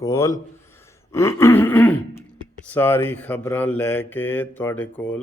ਕੋਲ ਸਾਰੀ ਖਬਰਾਂ ਲੈ ਕੇ ਤੁਹਾਡੇ ਕੋਲ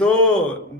2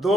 2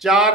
4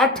8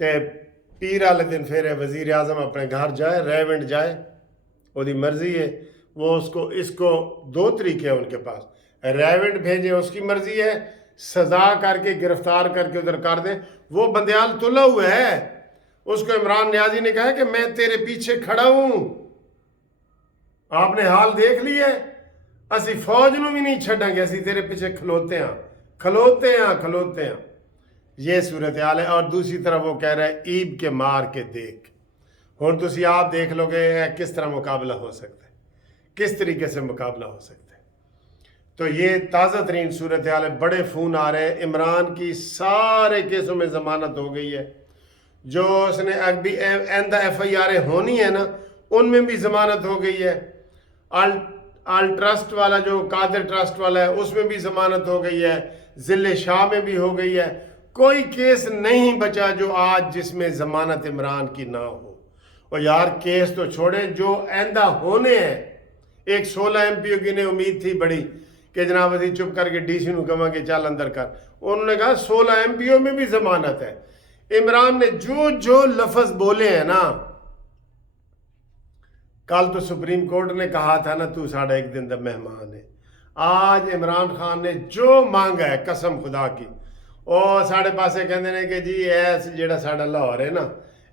تے پیر والے دن پھر وزیر اعظم اپنے گھر جائے، ریونڈ جائے، وہی مرضی ہے، وہ اس کو دو طریقے ہیں ان کے پاس، ریونڈ بھیجے اس کی مرضی ہے، سزا کر کے گرفتار کر کے ادھر کر دیں، وہ بندیال تلا ہوا ہے، اس کو عمران نیازی نے کہا کہ میں تیرے پیچھے کھڑا ہوں، آپ نے حال دیکھ لی ہے، اسی فوج نو بھی نہیں چھڑیں گے، اسی تیرے پیچھے کھلوتے ہیں۔ یہ صورتحال ہے۔ اور دوسری طرف وہ کہہ رہا ہے ایب کے مار کے دیکھ، ہوں تسی آپ دیکھ لو گے کس طرح مقابلہ ہو سکتا ہے، کس طریقے سے مقابلہ ہو سکتا ہے۔ تو یہ تازہ ترین صورتحال ہے، بڑے فون آ رہے ہیں، عمران کی سارے کیسوں میں ضمانت ہو گئی ہے، جو اس نے ابھی آئندہ ایف آئی آر ہونی ہے نا ان میں بھی ضمانت ہو گئی ہے، آل ٹرسٹ والا جو قادر ٹرسٹ والا ہے اس میں بھی ضمانت ہو گئی ہے، ضلع شاہ میں بھی ہو گئی ہے، کوئی کیس نہیں بچا جو آج جس میں ضمانت عمران کی نہ ہو۔ اور یار کیس تو چھوڑیں، جو آئندہ ہونے ہیں، ایک 16 ایم پی او کی نے امید تھی بڑی کہ جناب ابھی چپ کر کے ڈی سی نو کہاں کہ چل اندر کر، انہوں نے کہا 16 ایم پی او میں بھی ضمانت ہے۔ عمران نے جو لفظ بولے ہیں نا، کل تو سپریم کورٹ نے کہا تھا نا تو ساڑھا ایک دن دا مہمان ہے، آج عمران خان نے جو مانگا ہے قسم خدا کی، اور ساڑھے پاسے کہندے نے کہ جی ایس جیڑا ساڑھا لاہور ہے نا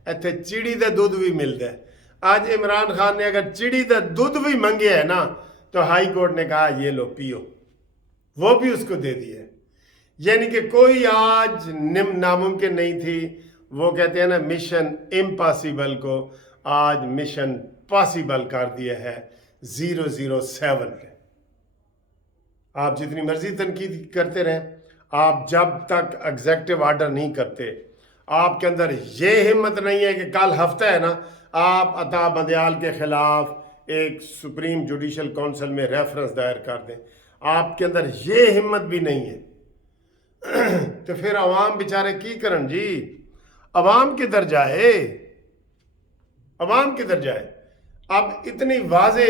ایتھے چڑی دا دودھ بھی ملتا ہے، آج عمران خان نے اگر چڑی دا دودھ بھی منگے ہے نا تو ہائی کورٹ نے کہا یہ لو پیو، وہ بھی اس کو دے دیا ہے۔ یعنی کہ کوئی آج ناممکن نہیں تھی، وہ کہتے ہیں نا مشن امپاسبل کو آج مشن پاسبل کر دیا ہے 007 نے۔ آپ جتنی مرضی تنقید کرتے رہیں، آپ جب تک ایگزیکٹو آرڈر نہیں کرتے، آپ کے اندر یہ ہمت نہیں ہے کہ کل ہفتہ ہے نا آپ عطا بندیال کے خلاف ایک سپریم جوڈیشل کونسل میں ریفرنس دائر کر دیں، آپ کے اندر یہ ہمت بھی نہیں ہے، تو پھر عوام بیچارے کی کرن جی؟ عوام کدھر جائے؟ عوام کدھر جائے؟ اب اتنی واضح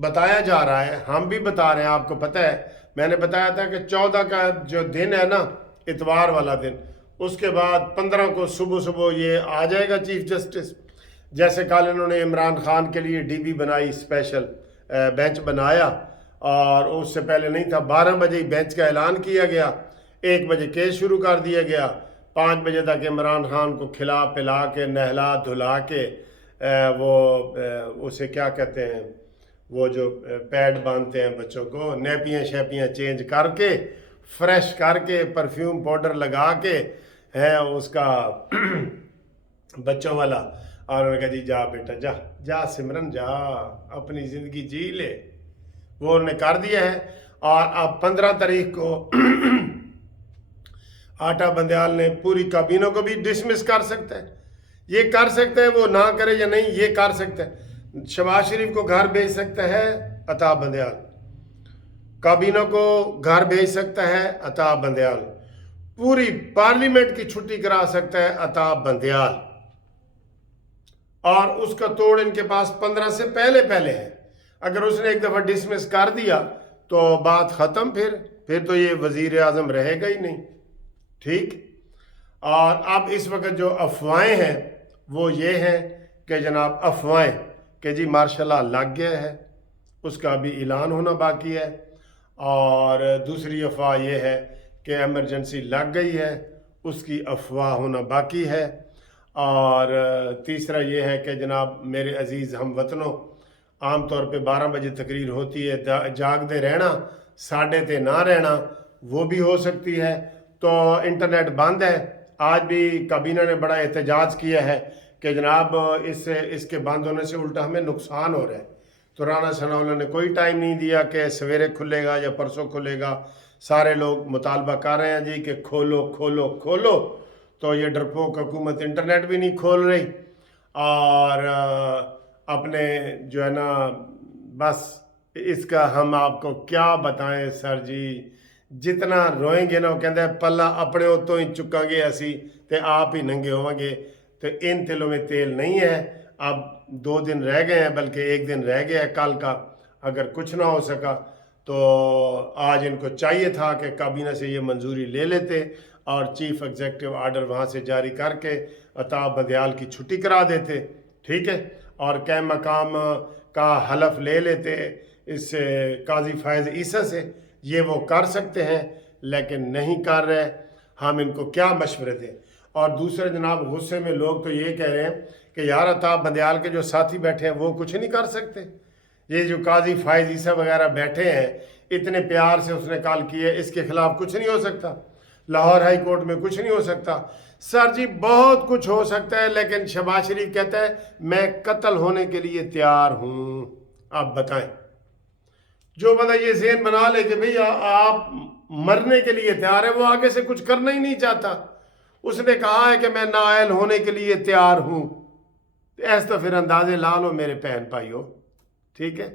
بتایا جا رہا ہے، ہم بھی بتا رہے ہیں، آپ کو پتہ ہے میں نے بتایا تھا کہ 14 کا جو دن ہے نا اتوار والا دن، اس کے بعد 15 کو صبح یہ آ جائے گا چیف جسٹس، جیسے کل انہوں نے عمران خان کے لیے ڈی بی بنائی، اسپیشل بینچ بنایا، اور اس سے پہلے نہیں تھا، 12 بجے ہی بینچ کا اعلان کیا گیا، 1 بجے کیس شروع کر دیا گیا، 5 بجے تک عمران خان کو کھلا پلا کے نہلا دھلا کے وہ اسے کیا کہتے ہیں، وہ جو پیڈ باندھتے ہیں بچوں کو، نیپیاں شیپیاں چینج کر کے فریش کر کے پرفیوم پاؤڈر لگا کے ہے اس کا بچوں والا، اور انہوں نے کہا جی جا بیٹا جا سمرن جا اپنی زندگی جی لے، وہ انہوں نے کر دیا ہے۔ اور اب 15 تاریخ کو آٹا بندیال نے پوری کابینہ کو بھی ڈسمس کر سکتا ہے، یہ کر سکتا ہے، وہ نہ کرے یا نہیں یہ کر سکتا ہے، شہباز شریف کو گھر بھیج سکتا ہے عطا بندیال، کابینہ کو گھر بھیج سکتا ہے عطا بندیال، پوری پارلیمنٹ کی چھٹی کرا سکتا ہے عطا بندیال، اور اس کا توڑ ان کے پاس 15 سے پہلے ہے۔ اگر اس نے ایک دفعہ ڈسمس کر دیا تو بات ختم، پھر تو یہ وزیر اعظم رہے گا ہی نہیں، ٹھیک۔ اور اب اس وقت جو افواہیں ہیں وہ یہ ہیں کہ جناب افواہیں کہ جی مارشل لا لگ گیا ہے، اس کا بھی اعلان ہونا باقی ہے، اور دوسری افواہ یہ ہے کہ ایمرجنسی لگ گئی ہے، اس کی افواہ ہونا باقی ہے، اور تیسرا یہ ہے کہ جناب میرے عزیز ہم وطنوں، عام طور پہ 12 بجے تقریر ہوتی ہے، جاگتے رہنا، 7:30 نہ رہنا وہ بھی ہو سکتی ہے، تو انٹرنیٹ بند ہے۔ آج بھی کابینہ نے بڑا احتجاج کیا ہے کہ جناب اس کے بند ہونے سے الٹا ہمیں نقصان ہو رہا ہے، تو رانا ثناءاللہ نے کوئی ٹائم نہیں دیا کہ سویرے کھلے گا یا پرسوں کھلے گا، سارے لوگ مطالبہ کر رہے ہیں جی کہ کھولو، تو یہ ڈرپوک حکومت انٹرنیٹ بھی نہیں کھول رہی، اور اپنے جو ہے نا بس اس کا ہم آپ کو کیا بتائیں سر جی، جتنا روئیں گے نا وہ کہندے پلہ اپنے اتوں ہی چکاں گے اسی تے آپ ہی ننگے ہوئیں گے، تو ان تلوں میں تیل نہیں ہے۔ اب 2 دن رہ گئے ہیں، بلکہ 1 دن رہ گیا ہے کل کا، اگر کچھ نہ ہو سکا تو آج ان کو چاہیے تھا کہ کابینہ سے یہ منظوری لے لیتے، اور چیف ایگزیکٹو آرڈر وہاں سے جاری کر کے عطا بندیال کی چھٹی کرا دیتے، ٹھیک ہے، اور قائم مقام کا حلف لے لیتے اس قاضی فائز عیسیٰ سے۔ یہ وہ کر سکتے ہیں لیکن نہیں کر رہے، ہم ان کو کیا مشورے دیں؟ اور دوسرے جناب غصے میں لوگ تو یہ کہہ رہے ہیں کہ یار عطا بندیال کے جو ساتھی بیٹھے ہیں وہ کچھ نہیں کر سکتے، یہ جو قاضی فائز عیسیٰ وغیرہ بیٹھے ہیں اتنے پیار سے اس نے کال کی ہے، اس کے خلاف کچھ نہیں ہو سکتا، لاہور ہائی کورٹ میں کچھ نہیں ہو سکتا۔ سر جی بہت کچھ ہو سکتا ہے، لیکن شہباز شریف کہتا ہے میں قتل ہونے کے لیے تیار ہوں۔ آپ بتائیں، جو بندہ یہ ذہن بنا لے کہ بھئی آپ مرنے کے لیے تیار ہے، وہ آگے سے کچھ کرنا ہی نہیں چاہتا۔ اس نے کہا ہے کہ میں نااہل ہونے کے لیے تیار ہوں، ایسا تو پھر اندازے لا لو میرے بہن بھائیو، ٹھیک ہے۔